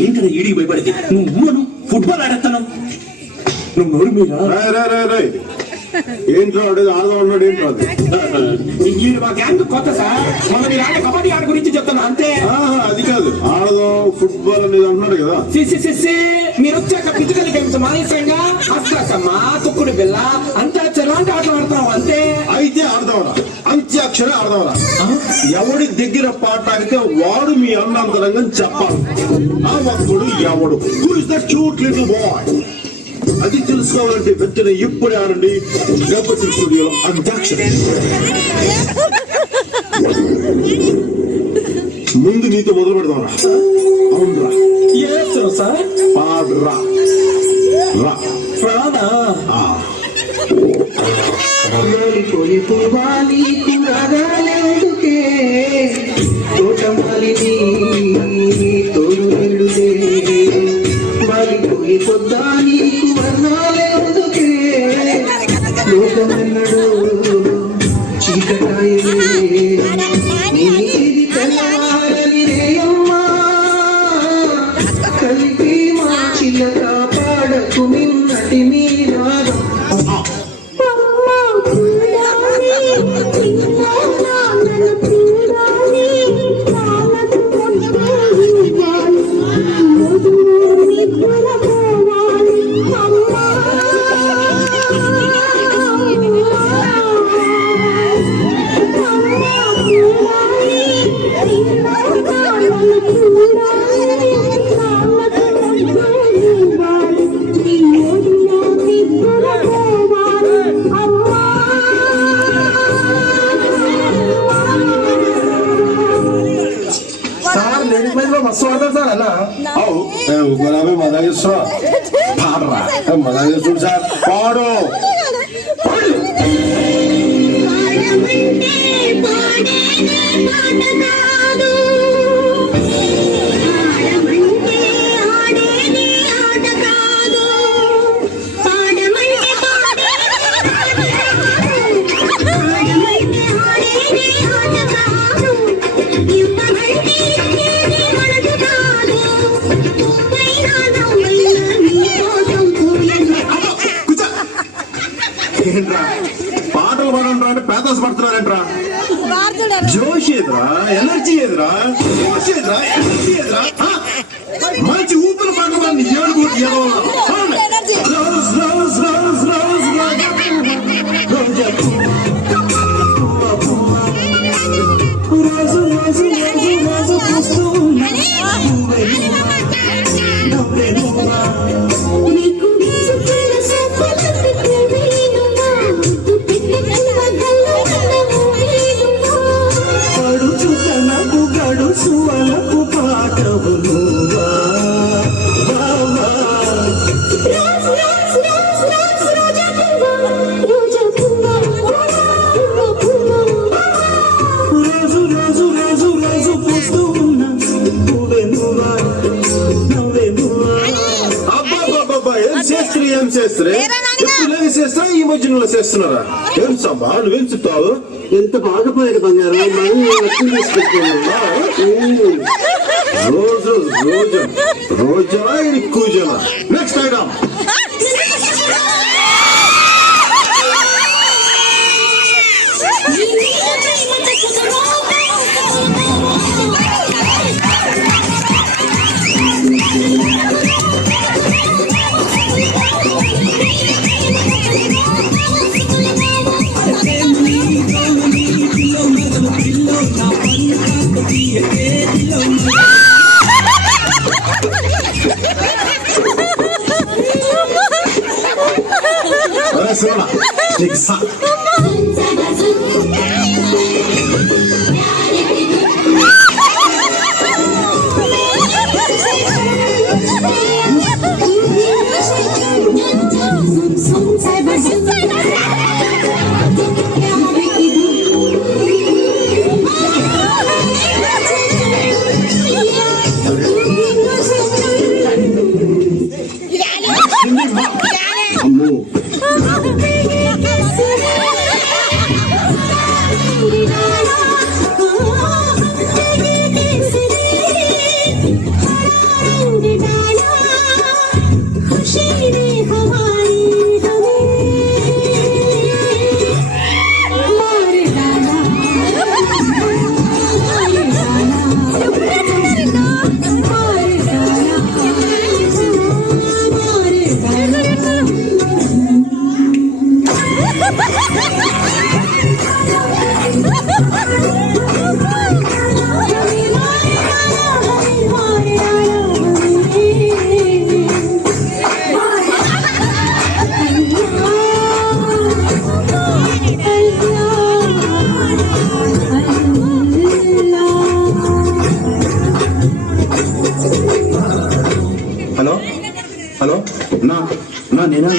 ఏంటో ఈడికి భయపడితే నువ్వు ఫుట్బాల్ ఆడేస్తాను నువ్వు నోరు మీద ఏంట్రా ఆడేది ఆడదాం అన్నాడు. ఏంట్రా అది మా గ్యాంగ్ కొత్త సార్. మన మీరు ఆడే కబడ్డీ ఆట గురించి చెప్తాను అంతే. అది కాదు ఆడదాం ఫుట్బాల్ అనేది అంటున్నాడు కదా. మీరు వచ్చాక ఫిజికల్ గేమ్స్ మానేసంగా అష్టాచమ్మ తొక్కుడు బిల్ల అంత్యాక్షరి లాంటి ఆటలు ఆడతాం అంతే. అయితే ఆడదాంరా అంత్యాక్షరి ఆడదాంరా. ఎవడి దగ్గర పాట ఆడితే వాడు మీ అన్నంతరంగా చెప్పాలి. ఆ ఒక్కడు ఎవడు who is that cute little boy అది తెలుసుకోవాలంటే వెంటనే ఇప్పుడే ఆడండి గణపతి స్టూడియోలో అంత్యాక్షరి. ముందు నీతో మొదలు పెడదాంరా. అవునరా సార్ పాడరా రా పొద్దానికి వర్ణాలెందుకే లోకమెన్నడు చీకటాయలే నీది తెల్లవారని రేయమ్మా కలిపి మా చిలక పాడకు నిన్నటి మీరాగం. మజా చేస్తున్నా పాడరా మజా చేస్తుంది సార్ పాడు. పాటలు పాడంట్రా అంటే పేదస్ పడుతున్నారంట్రా. జోష్ ఏదిరా ఎనర్జీ ఏదిరా జోష్ ఏదిరా ఎనర్జీ ఏదిరా మంచి ఊపిరి పడమని ఏడుగురు ఏం చేస్తారు ఎప్పుడు చేస్తా ఈ మధ్యలో చేస్తున్నారా? ఏం సబ్బా నువ్వేం చెప్తావు? ఎంత బాధపోయాడు బంగారం రోజు రోజు రోజా ఇది కూజనా. నెక్స్ట్ ఐటమ్ నా నేనా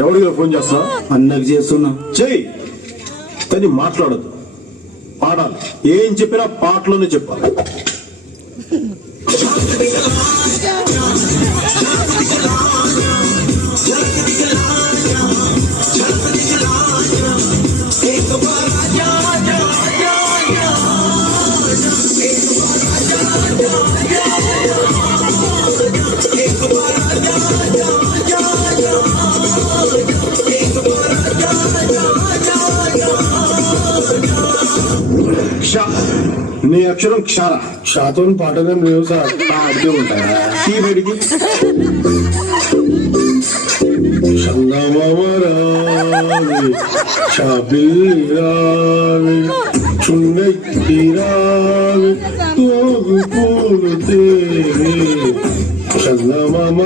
ఎవడిగా ఫోన్ చేస్తా అన్నకు చేస్తున్నా చెయ్యి కానీ మాట్లాడదు పాడాలి ఏం చెప్పినా పాటలోనే చెప్పాలి క్ష నీ అక్షరం క్షార షాతో పాటలేం లేవు సార్ పాడుతూ ఉంటాయా ఈ బయటికి చందమామరావి చాబిల్లిరావి చుండెక్కిరావి తోగు పూలు తేవి చందమామ